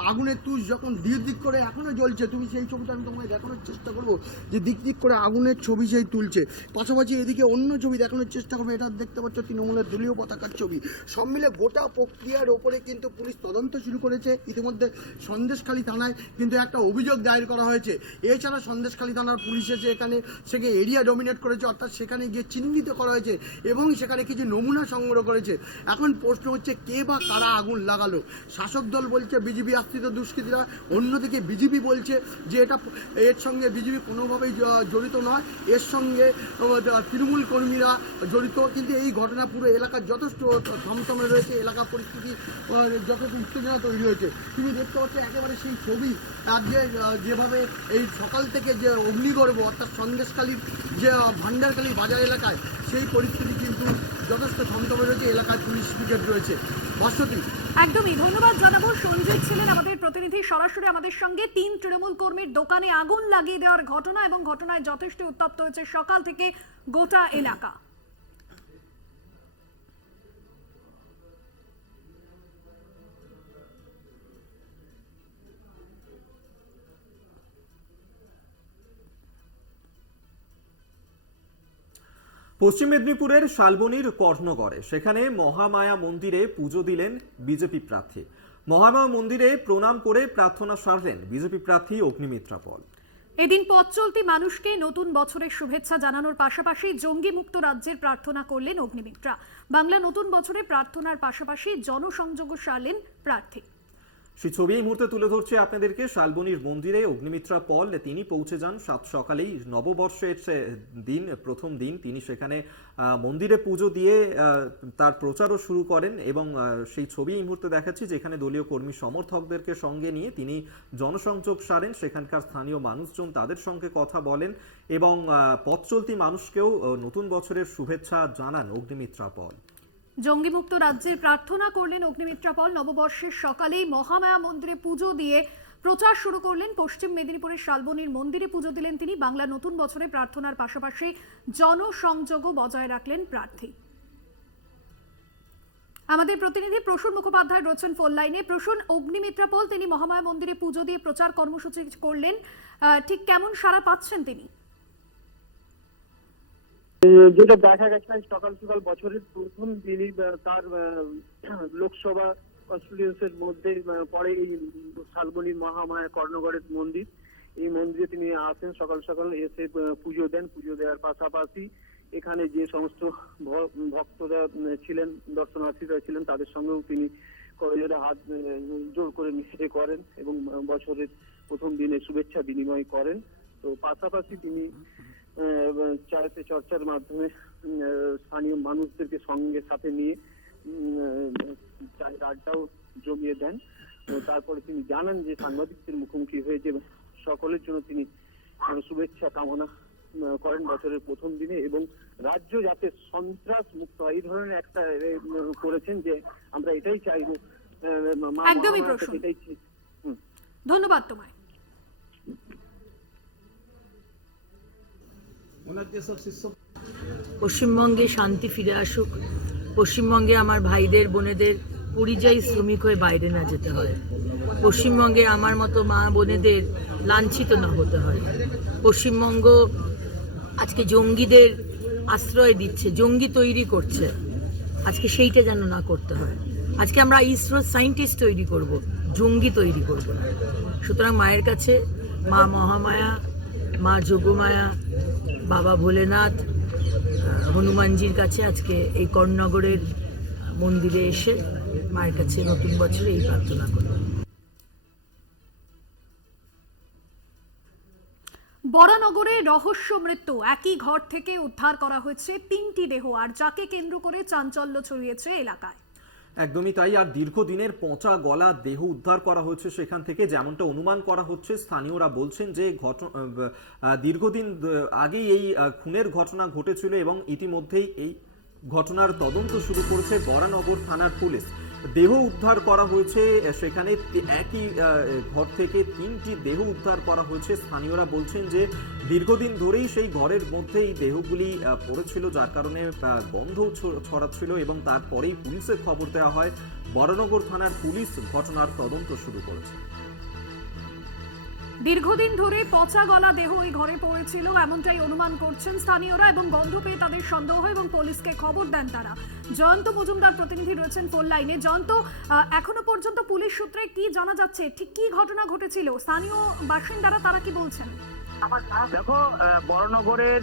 আগুনের তুষ যখন দিক করে এখনও জ্বলছে, তুমি সেই ছবিটা আমি তোমাকে দেখানোর দেখানোর চেষ্টা করব যে দিক দিক করে আগুনের ছবি সেই তুলছে, পাশাপাশি এদিকে অন্য ছবি দেখানোর চেষ্টা করবো। এটা দেখতে পাচ্ছ তৃণমূলের দলীয় পতাকার ছবি। সব মিলে গোটা প্রক্রিয়ার ওপরে কিন্তু পুলিশ তদন্ত শুরু করেছে। ইতিমধ্যে সন্দেশখালী থানায় কিন্তু একটা অভিযোগ দায়ের করা হয়েছে। এছাড়া সন্দেশখালী থানার পুলিশ এসে এখানে সেকে এরিয়া ডমিনেট করেছে, অর্থাৎ সেখানে গিয়ে চিহ্নিত করা হয়েছে এবং সেখানে কিছু নমুনা সংগ্রহ করেছে। এখন প্রশ্ন হচ্ছে কে বা কারা আগুন লাগালো। শাসক দল বলছে বিজেপি আশ্রিত দুষ্কৃতীরা, অন্যদিকে বিজেপি বলছে যে এটা এর সঙ্গে বিজেপি কোনোভাবেই জড়িত নয়, এর সঙ্গে তৃণমূল কর্মীরা জড়িত। কিন্তু এই ঘটনা পুরো এলাকার যথেষ্ট থমথমে রয়েছে, এলাকা পরিস্থিতি যথেষ্ট উত্তেজনা তৈরি হয়েছে। তুমি দেখতে পাচ্ছ একেবারে সেই ছবি আজকে যেভাবে এই সকাল থেকে যে অগ্নিগর্ভ অর্থাৎ সন্দেশখালীর যে ভান্ডারখালী বাজার এলাকায় সেই পরিস্থিতি কিন্তু যথেষ্ট থমথমে রয়েছে, এলাকায় পুলিশ ব্রিগেড রয়েছে। বসতি একদমই ধন্যবাদ জানাবো। সঞ্জিত ছিলেন আমাদের প্রতিনিধি সরাসরি আমাদের সঙ্গে। 3 তৃণমূল কর্মীর দোকানে আগুন লাগিয়ে দেওয়ার ঘটনা এবং ঘটনায় যথেষ্ট উত্তপ্ত হয়েছে সকাল থেকে গোটা এলাকা। পশ্চিম মেদিনীপুরের শালবনীর কর্ণগড়ে সেখানে মহামায়া মন্দিরে পুজো দিলেন বিজেপি প্রার্থী। মহামায়া মন্দিরে প্রণাম করে প্রার্থনা সারলেন বিজেপি প্রার্থী অগ্নিমিত্রা পল। এদিন পথ চলতি মানুষকে নতুন বছরের শুভেচ্ছা জানানোর পাশাপাশি জঙ্গি মুক্ত রাজ্যের প্রার্থনা করলেন অগ্নিমিত্রা। বাংলা নতুন বছরে প্রার্থনার পাশাপাশি জনসংযোগও সারলেন প্রার্থী। সেই ছবি এই মুহূর্তে তুলে ধরছে আপনাদেরকে। শালবনীর মন্দিরে অগ্নিমিত্রা পল তিনি পৌঁছে যান সাত সকালেই, নববর্ষের দিন, প্রথম দিন। তিনি সেখানে মন্দিরে পুজো দিয়ে তার প্রচারও শুরু করেন এবং সেই ছবি এই মুহূর্তে দেখাচ্ছি, যেখানে দলীয় কর্মী সমর্থকদেরকে সঙ্গে নিয়ে তিনি জনসংযোগ সারেন। সেখানকার স্থানীয় মানুষজন তাদের সঙ্গে কথা বলেন এবং পথ চলতি মানুষকেও নতুন বছরের শুভেচ্ছা জানান অগ্নিমিত্রা পল। জঙ্গিমুক্ত রাজ্যের প্রার্থনা করলেন অগ্নিমিত্রা পল। নববর্ষের সকালেই মহামায়া মন্দিরে পুজো দিয়ে প্রচার শুরু করলেন। পশ্চিম মেদিনীপুরের শালবনীর মন্দিরে পুজো দিলেন তিনি। বাংলা নতুন বছরে প্রার্থনার পাশাপাশি জনসংযোগও বজায় রাখলেন প্রার্থী। আমাদের প্রতিনিধি প্রসূন মুখোপাধ্যায় রয়েছেন ফোন লাইনে। প্রসূন, অগ্নিমিত্রা পল তিনি মহামায়া মন্দিরে পুজো দিয়ে প্রচার কর্মসূচি করলেন, ঠিক কেমন সাড়া পাচ্ছেন তিনি? যেটা দেখা গেছে সকাল সকাল বছরের প্রথম দিনই তার লোকসভা কনস্টিটিউয়েন্সির মধ্যে পরে এই শালবনীর মহামায়া কর্ণগড়ের মন্দির, এই মন্দিরে তিনি আসেন সকাল সকাল, এসে পুজো দেন। পুজো দেওয়ার পাশাপাশি এখানে যে সমস্ত ভক্তরা ছিলেন, দর্শনার্থীরা ছিলেন, তাদের সঙ্গেও তিনি হাত জোর করে মিশে করেন এবং বছরের প্রথম দিনে শুভেচ্ছা বিনিময় করেন। তো পাশাপাশি তিনি চায়েতে চর্চার মাধ্যমে স্থানীয় মানুষদেরকে সঙ্গে সাথে নিয়ে চায়ের আড্ডাও জমিয়ে দেন। তারপরে তিনি জানান যে সাংবাদিকদের মুখোমুখি হয়ে যে সকলের জন্য তিনি শুভেচ্ছা কামনা করেন বছরের প্রথম দিনে এবং রাজ্য যাতে সন্ত্রাস মুক্ত হয় এই ধরনের একটা করেছেন যে আমরা এটাই চাইবো। একদমই প্রশ্ন, ধন্যবাদ তোমায়। পশ্চিমবঙ্গে শান্তি ফিরে আসুক, পশ্চিমবঙ্গে আমার ভাইদের বোনেদের পরিযায়ী শ্রমিক হয়ে বাইরে না যেতে হয়, পশ্চিমবঙ্গে আমার মতো মা বোনেদের লাঞ্ছিত না হতে হয়। পশ্চিমবঙ্গ আজকে জঙ্গিদের আশ্রয় দিচ্ছে, জঙ্গি তৈরি করছে, আজকে সেইটা যেন না করতে হয়। আজকে আমরা ইসরো সায়েন্টিস্ট তৈরি করব, জঙ্গি তৈরি করব না। সুতরাং মায়ের কাছে, মা মহামায়া, মা যোগমায়া, বাবা ভোলেনাথ, হনুমানজির কাছে আজকে এই কর্ণনগরের মন্দিরে এসে মায়ের কাছে নতুন বছরে এই প্রার্থনা করব। বরানগরে রহস্য মৃত্যু, একই ঘর থেকে উদ্ধার করা হয়েছে 3টি দেহ, আর যাকে কেন্দ্র করে চাঞ্চল্য ছড়িয়েছে এলাকায়। একদমই তাই। আর দীর্ঘদিনের পচা গলা দেহ উদ্ধার করা হয়েছে সেখান থেকে, যেমনটা অনুমান করা হচ্ছে। স্থানীয়রা বলছেন যে দীর্ঘদিন আগেই এই খুনের ঘটনা ঘটেছিল এবং ইতিমধ্যেই এই ঘটনার তদন্ত শুরু করেছে বরানগর থানার পুলিশ। দেহ উদ্ধার করা হয়েছে সেখানে, একই ঘর থেকে 3টি দেহ উদ্ধার করা হয়েছে। স্থানীয়রা বলছেন যে দীর্ঘদিন ধরেই সেই ঘরের মধ্যে এই দেহগুলি পড়েছিল, যার কারণে গন্ধ ছড়াচ্ছিল এবং তারপরেই পুলিশে খবর দেওয়া হয়। বরানগর থানার পুলিশ ঘটনার তদন্ত শুরু করেছে। দীর্ঘদিন ধরে পচা গলা দেহ ওই ঘরে পড়েছিল এমনটাই অনুমান করছেন স্থানীয়রা এবং গন্ধ পেয়ে তাদের সন্দেহ হয় এবং পুলিশকে খবর দেন তারা। জয়ন্ত মজুমদার প্রতিনিধি রয়েছেন ফোন লাইনে। জয়ন্ত, এখনো পর্যন্ত পুলিশ সূত্রে কি জানা যাচ্ছে, ঠিক কি ঘটনা ঘটেছিল, স্থানীয় বাসিন্দারা তারা কি বলছেন? দেখো, বড়নগরের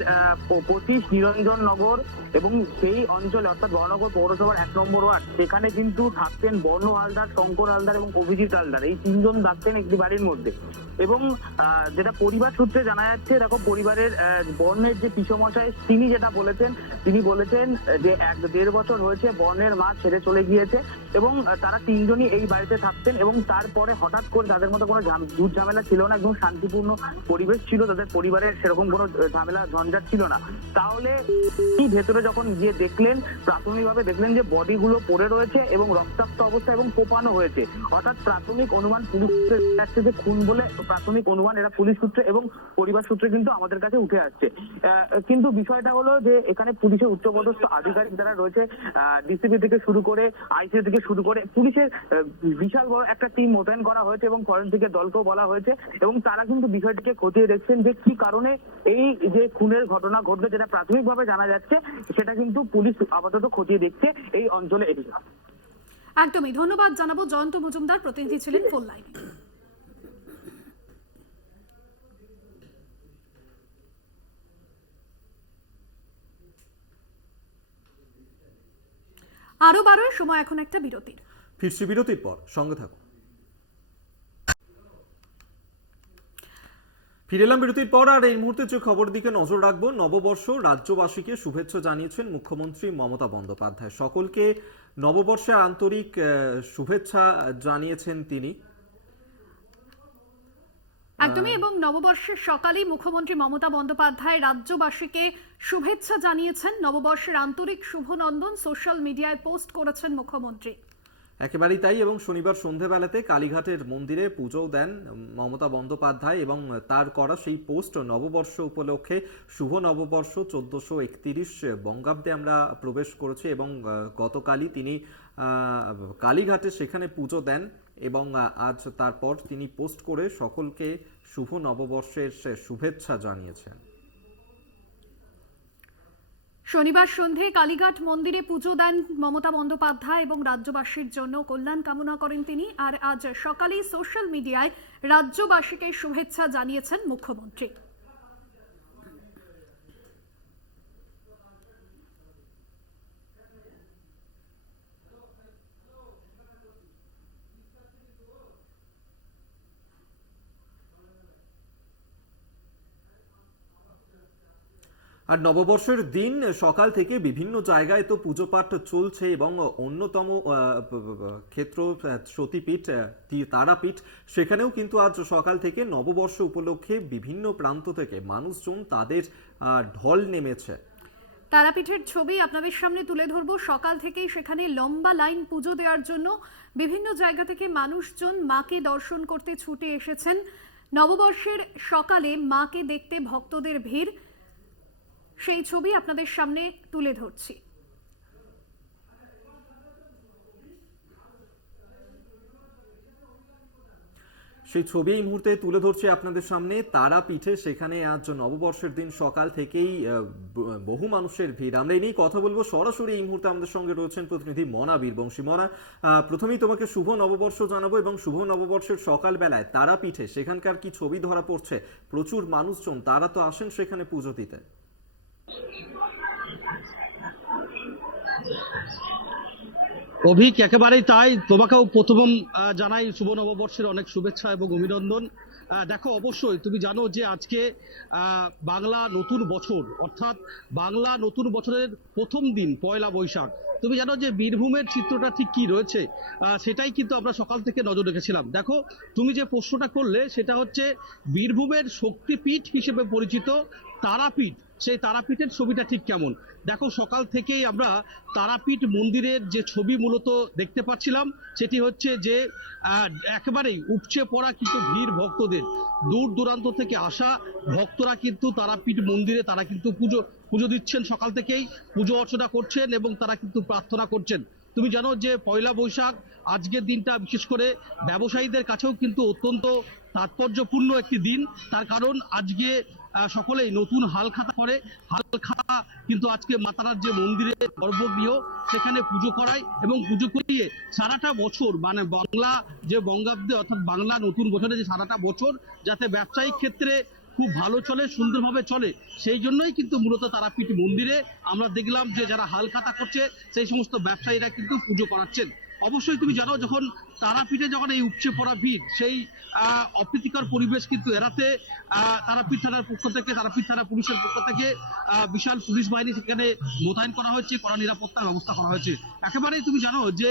25 নিরঞ্জন নগর এবং সেই অঞ্চলে অর্থাৎ বড়নগর পৌরসভার 1 নম্বর ওয়ার্ড, সেখানে কিন্তু থাকতেন বর্ণ হালদার, শঙ্কর হালদার এবং অভিজিৎ হালদার, এই 3 জন থাকতেন একটি বাড়ির মধ্যে। এবং যেটা পরিবার সূত্রে জানা যাচ্ছে, দেখো পরিবারের বর্ণের যে পিসমশাই তিনি যেটা বলেছেন, তিনি বলেছেন যে 1-1.5 বছর হয়েছে বর্ণের মা ছেড়ে চলে গিয়েছে এবং তারা 3 জনই এই বাড়িতে থাকতেন এবং তারপরে হঠাৎ করে তাদের মধ্যে কোনো ঝুট ঝামেলা ছিল না, একদম শান্তিপূর্ণ পরিবেশ ছিল, তাদের পরিবারের সেরকম কোনো ঝামেলা ঝঞ্ঝাট ছিল না। তাহলে কি ভেতরে যখন গিয়ে দেখলেন, প্রাথমিকভাবে দেখলেন যে বডিগুলো পড়ে রয়েছে এবং রক্তাক্ত অবস্থা এবং কোপানো হয়েছে। অর্থাৎ প্রাথমিক অনুমান পুলিশ সূত্রে যাচ্ছে যে খুন বলে প্রাথমিক অনুমান, এরা পুলিশ সূত্রে এবং পরিবার সূত্রে কিন্তু আমাদের কাছে উঠে আসছে। কিন্তু বিষয়টা হলো যে এখানে পুলিশের উচ্চপদস্থ আধিকারিক যারা রয়েছে, ডিসিপি থেকে শুরু করে আইসি থেকে শুরু করে পুলিশের বিশাল বড় একটা টিম মোতায়েন করা হয়েছে এবং ফরেনসিকের দলকেও বলা হয়েছে এবং তারা কিন্তু বিষয়টিকে খতিয়ে দেখছেন যে কি কারণে এই যে খুনের ঘটনা ঘটবে, যেটা প্রাথমিকভাবে জানা যাচ্ছে সেটা কিন্তু পুলিশ আপাতত খতিয়ে দেখছে এই অঞ্চলে এসে। একদমই ধন্যবাদ জানাবো। জয়ন্ত মজুমদার প্রতিনিধি ছিলেন ফোন লাইনে। আরো বারোর সময় এখন একটা বিরতির। ফিরছি বিরতির পর, সঙ্গে থাকুন। ফিরে এলাম বিরতির পর, আর এই মুহূর্তে যে খবর দিকে নজর রাখবো, নববর্ষ রাজ্যবাসীকে শুভেচ্ছা জানিয়েছেন মুখ্যমন্ত্রী মমতা বন্দ্যোপাধ্যায়। সকলকে নববর্ষের আন্তরিক শুভেচ্ছা জানিয়েছেন তিনি। একদমই, এবং নববর্ষের সকালেই মুখ্যমন্ত্রী মমতা বন্দ্যোপাধ্যায় রাজ্যবাসীকে শুভেচ্ছা জানিয়েছেন। নববর্ষের আন্তরিক শুভনন্দন সোশ্যাল মিডিয়ায় পোস্ট করেছেন মুখ্যমন্ত্রী। একেবারেই তাই, এবং শনিবার সন্ধেবেলাতে কালীঘাটের মন্দিরে পুজোও দেন মমতা বন্দ্যোপাধ্যায় এবং তার করা সেই পোস্ট নববর্ষ উপলক্ষে, শুভ নববর্ষ 1431 বঙ্গাব্দে আমরা প্রবেশ করেছি এবং গতকালই তিনি কালীঘাটে সেখানে পুজো দেন এবং আজ তারপর তিনি পোস্ট করে সকলকে শুভ নববর্ষের শুভেচ্ছা জানিয়েছেন। শনিবার সন্ধে কালীঘাট মন্দিরে পুজো দেন মমতা বন্দ্যোপাধ্যায় এবং রাজ্যবাসীর জন্য কল্যাণ কামনা করেন তিনি। আর আজ সকালেই সোশ্যাল মিডিয়ায় রাজ্যবাসীকে শুভেচ্ছা জানিয়েছেন মুখ্যমন্ত্রী। আর নববর্ষের দিন সকাল থেকে বিভিন্ন জায়গায় তো পুজো পাঠ চলছে এবং অন্যতম ক্ষেত্র সতীপীঠ তারাপীঠ, সেখানেও কিন্তু আজ সকাল থেকে নববর্ষ উপলক্ষে বিভিন্ন প্রান্ত থেকে মানুষজন তাদের ঢল নেমেছে। তারাপীঠের ছবি আপনাদের সামনে তুলে ধরবো। সকাল থেকেই সেখানে লম্বা লাইন পুজো দেওয়ার জন্য বিভিন্ন জায়গা থেকে মানুষজন মাকে দর্শন করতে ছুটে এসেছেন। নববর্ষের সকালে মাকে দেখতে ভক্তদের ভিড়, সেই ছবি আপনাদের সামনে তুলে ধরছি। সেই ছবি এই মুহূর্তে তুলে ধরছি আপনাদের সামনে তারাপীঠে। সেখানে আজ নববর্ষের দিন সকাল থেকেই বহু মানুষের ভিড়। আমরা এই নিয়ে কথা বলবো সরাসরি। এই মুহূর্তে আমাদের সঙ্গে রয়েছেন প্রতিনিধি মনা বীরবংশী। মনা, প্রথমেই তোমাকে শুভ নববর্ষ জানাবো এবং শুভ নববর্ষের সকালবেলায় তারাপীঠে সেখানকার কি ছবি ধরা পড়ছে? প্রচুর মানুষজন তারা তো আসেন সেখানে পুজো দিতে। অভিক, একেবারেই তাই। তোমাকেও প্রথম জানাই শুভ নববর্ষের অনেক শুভেচ্ছা এবং অভিনন্দন। দেখো, অবশ্যই তুমি জানো যে আজকে বাংলা নতুন বছর, অর্থাৎ বাংলা নতুন বছরের প্রথম দিন পয়লা বৈশাখ। তুমি জানো যে বীরভূমের চিত্রটা ঠিক কি রয়েছে, সেটাই কিন্তু আমরা সকাল থেকে নজর রেখেছিলাম। দেখো, তুমি যে প্রশ্নটা করলে সেটা হচ্ছে বীরভূমের শক্তিপীঠ হিসেবে পরিচিত তারাপীঠ, সেই তারাপীঠের ছবিটা ঠিক কেমন। দেখো, সকাল থেকেই আমরা তারাপীঠ মন্দিরের যে ছবি মূলত দেখতে পাচ্ছিলাম সেটি হচ্ছে যে একেবারেই উপচে পড়া কিন্তু ভিড় ভক্তদের, দূর দূরান্ত থেকে আসা ভক্তরা কিন্তু তারাপীঠ মন্দিরে তারা কিন্তু পুজো দিচ্ছেন, সকাল থেকেই পুজো অর্চনা করছেন এবং তারা কিন্তু প্রার্থনা করছেন। তুমি জানো যে পয়লা বৈশাখ আজকের দিনটা বিশেষ করে ব্যবসায়ীদের কাছেও কিন্তু অত্যন্ত তাৎপর্যপূর্ণ একটি দিন। তার কারণ আজকে সকলেই নতুন হালখাতা করে। হালখাতা কিন্তু আজকে মাতারার যে মন্দিরে গর্ভগৃহ সেখানে পুজো করায় এবং পুজো করিয়ে সারাটা বছর মানে বাংলা যে বঙ্গাব্দে অর্থাৎ বাংলা নতুন বছরে যে সারাটা বছর যাতে ব্যবসায়িক ক্ষেত্রে খুব ভালো চলে, সুন্দরভাবে চলে, সেই জন্যই কিন্তু মূলত তারাপীঠ মন্দিরে আমরা দেখলাম যে যারা হালখাতা করছে সেই সমস্ত ব্যবসায়ীরা কিন্তু পুজো করাচ্ছেন। অবশ্যই তুমি জানো যখন তারাপীঠে যখন এই উপচে পড়া ভিড়, সেই অপ্রীতিকর পরিবেশ কিন্তু এড়াতে তারাপীঠ থানার পক্ষ থেকে, তারাপীঠ থানা পুলিশের পক্ষ থেকে বিশাল পুলিশ বাহিনী সেখানে মোতায়েন করা হয়েছে, কড়া নিরাপত্তার ব্যবস্থা করা হয়েছে। একেবারেই তুমি জানো যে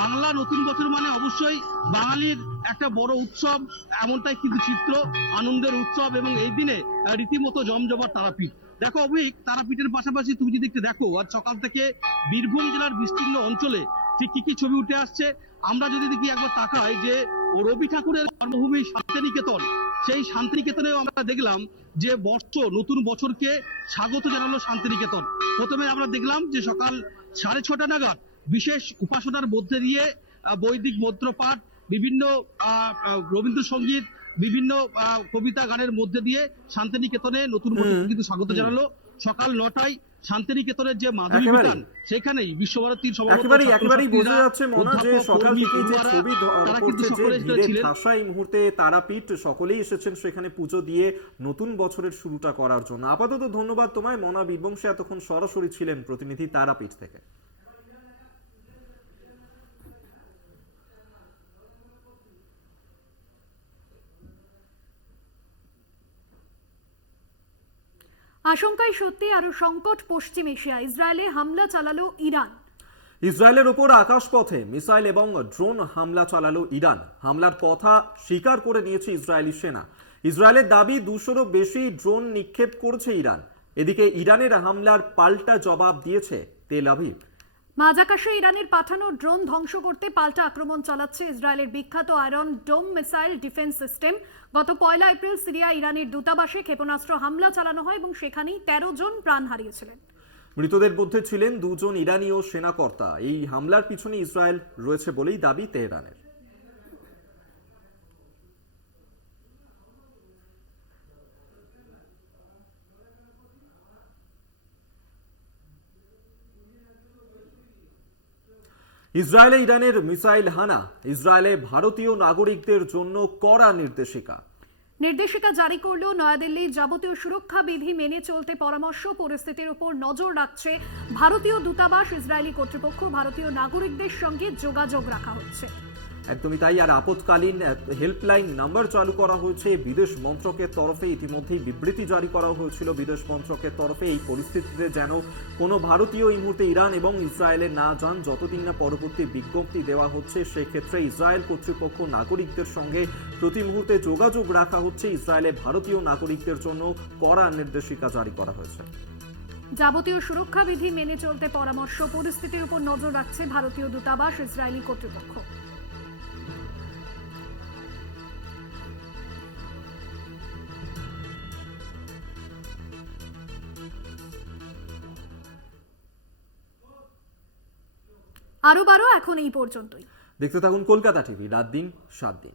বাংলা নতুন বছর মানে অবশ্যই বাঙালির একটা বড় উৎসব, এমনটাই কিন্তু চিত্র, আনন্দের উৎসব এবং এই দিনে রীতিমতো জমজমাট তারাপীঠ। দেখো অভিক, তারাপীঠের পাশাপাশি তুমি যদি একটু দেখো আজ সকাল থেকে বীরভূম জেলার বিস্তীর্ণ অঞ্চলে ঠিক কি কি ছবি উঠে আসছে। আমরা যদি দেখি একবার তাকাই যে রবি ঠাকুরের জন্মভূমি শান্তিনিকেতন, সেই শান্তিনিকেতনেও আমরা দেখলাম যে নতুন বছরকে স্বাগত জানালো শান্তিনিকেতন। প্রথমে আমরা দেখলাম যে সকাল 6:30 নাগাদ বিশেষ উপাসনার মধ্যে দিয়ে বৈদিক মন্ত্রপাঠ, বিভিন্ন রবীন্দ্রসঙ্গীত, বিভিন্ন কবিতা গানের মধ্যে দিয়ে শান্তিনিকেতনে নতুন বছর কিন্তু স্বাগত জানালো। সকাল 9টায় শান্তিনিকেতনের যে মাধবী বিতান সেখানেই বিশ্বভারতীর একেবারেই বোঝা যাচ্ছে মনে যে সকাল থেকে যে ছবি পড়ছে যে ভিড়ে ঠাসা এই মুহূর্তে তারাপীঠ, সকলেই এসেছেন সেখানে পুজো দিয়ে নতুন বছরের শুরুটা করার জন্য। আপাতত ধন্যবাদ তোমায় মনা বীরবংশী, এতক্ষণ সরাসরি ছিলেন প্রতিনিধি তারাপীঠ থেকে। আশঙ্কায় সত্যি আরো সংকট পশ্চিম এশিয়া। ইসরায়েলে হামলা চালালো ইরান। ইসরায়েলের ওপর আকাশপথে মিসাইল এবং ড্রোন হামলা চালালো ইরান। হামলার কথা স্বীকার করে নিয়েছে ইসরায়েলি সেনা। ইসরায়েলের দাবি 200-রও বেশি ড্রোন নিক্ষেপ করেছে ইরান। এদিকে ইরানের হামলার পাল্টা জবাব দিয়েছে তেল আভিভ। মাঝ আকাশে ইরানের পাঠানো ড্রোন ধ্বংস করতে পাল্টা আক্রমণ চালাচ্ছে ইসরায়েলের বিখ্যাত আয়রন ডোম মিসাইল ডিফেন্স সিস্টেম। গত 1 এপ্রিল সিরিয়া ইরানের দূতাবাসে ক্ষেপণাস্ত্র হামলা চালানো হয় এবং সেখানেই 13 জন প্রাণ হারিয়েছিলেন। মৃতদের মধ্যে ছিলেন 2 জন ইরানি ও সেনাকর্তা। এই হামলার পিছনে ইসরায়েল রয়েছে বলেই দাবি তেহরানের। ইসরায়েলে ইরানের মিসাইল হানা, ইসরায়েলে ভারতীয় নাগরিকদের জন্য কড়া নির্দেশিকা জারি করলেও নয়াদিল্লি যাবতীয় সুরক্ষা বিধি মেনে চলতে পরামর্শ। পরিস্থিতির উপর নজর রাখছে ভারতীয় দূতাবাস। ইসরায়েলি কর্তৃপক্ষ ভারতীয় নাগরিকদের সঙ্গে যোগাযোগ রাখা হচ্ছে। একদমই তাই। আর আপৎকালীন হেল্পলাইন নাম্বার চালু করা হয়েছে বিদেশ মন্ত্রকের তরফে। ইতিমধ্যেই বিবৃতি জারি করা হয়েছিল বিদেশ মন্ত্রকের তরফে। এই পরিস্থিতিতে যেন কোনো ভারতীয় এই মুহূর্তে ইরান এবং ইসরায়েলে না যান, যতদিন না পরবর্তী বিজ্ঞপ্তি দেওয়া হচ্ছে। সেক্ষেত্রে ইসরায়েল কর্তৃপক্ষ নাগরিকদের সঙ্গে প্রতি মুহূর্তে যোগাযোগ রাখা হচ্ছে। ইসরায়েলে ভারতীয় নাগরিকদের জন্য কড়া নির্দেশিকা জারি করা হয়েছে। যাবতীয় সুরক্ষা বিধি মেনে চলতে পরামর্শ। পরিস্থিতির উপর নজর রাখছে ভারতীয় দূতাবাস, ইসরায়েলি কর্তৃপক্ষ। আরো এখন এই পর্যন্তই। দেখতে থাকুন কলকাতা টিভি, রাত দিন 7 দিন।